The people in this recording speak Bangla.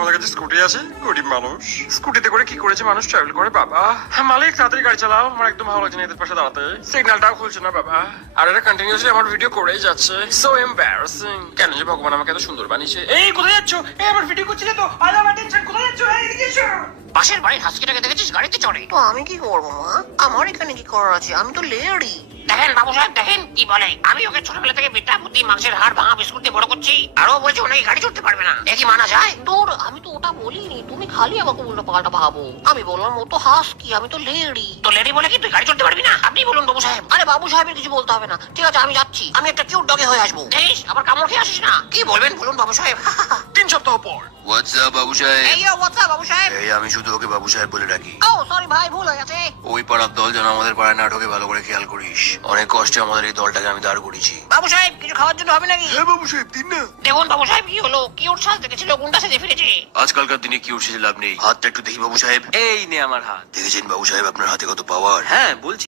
আমাদের কাছে স্কুটি আছে, গরিব মানুষ। স্কুটিতে করে কি করেছে মানুষ ট্রাভেল করে বাবা। হ্যাঁ মালিক, তাড়াতাড়ি গাড়ি চালাও, আমার একদম ভালো লাগছে না এদের পাশে দাঁড়াতে। সিগন্যালটাও খুলছে না বাবা, আর এটা কন্টিনিউয়াসলি আমার ভিডিও করেই যাচ্ছে। So embarrassing. কেন যে ভগবান আমাকে এত সুন্দর বানিয়েছে। এই কোথায় যাচ্ছ? এই আমার ভিডিও করছিলে তো, আই লাভ অ্যাটেনশন। কোথায় যাচ্ছ? এই এদিকে এসো। পাশের বাড়ির হাসকিটাকে দেখেছিস গাড়িতে চড়ে? তো আমি কি করবো মা? আমার এখানে কি করার আছে? আমি তো লেডি। দেখেন বাবু সাহেব, দেখেন কি বলে। আমি ওকে ছোটবেলা থেকে বিদ্যা বুদ্ধি মাংসের হাড় ভাঙা বিস্কুট দিয়ে বড় করছি, আর ও বলছে ও নাকি গাড়ি চড়তে পারবে না। এ কি মানা যায়? দূর, আমি তো ওটা বলিনি, তুমি খালি আমাকে উল্টো পাল্টা ভাবো। আমি বললাম ও তো হাসকি, আমি তো লেডি। তো লেডি বলে কি তুই গাড়ি চড়তে পারবি না? আপনি বলুন বাবু সাহেব। আরে বাবু সাহেবের কিছু বলতে হবে না, ঠিক আছে আমি যাচ্ছি। আমি একটা কিউট ডগে হয়ে আসবো। দেখিস আবার কামড় খেয়ে আসিস না। কি বলবেন বলুন বাবু সাহেব। 3 সপ্তাহ পর। হোয়াটসঅ্যাপ বাবু সাহেব? এই হোয়াটস আপ বাবু সাহেব? এই আমি শুধু ওকে বাবু সাহেব বলে ডাকি। ও সরি ভাই, ভুল হয়ে গেছে। ওই পাড়ার দল যেন আমাদের পাড়ায় না ঢোকে, ভালো করে খেয়াল করিস। অনেক কষ্টে আমাদের এই দলটাকে আমি দাঁড় করিয়েছি। বাবু সাহেব কিছু খাওয়ার জন্য হবে নাকি? হ্যাঁ বাবু সাহেব, দিন না। দেখুন বাবু সাহেব কি হলো, কিউট সাজ দেখেছিল, গুন্ডা সেজে ফিরেছে। আজকালকার দিনে কি উঠছে লাভ নেই। হাতটা একটু দেখি বাবু সাহেব। এই নে আমার হাত। দেখেছেন বাবু সাহেব আপনার হাতে কত পাওয়ার? হ্যাঁ বলছি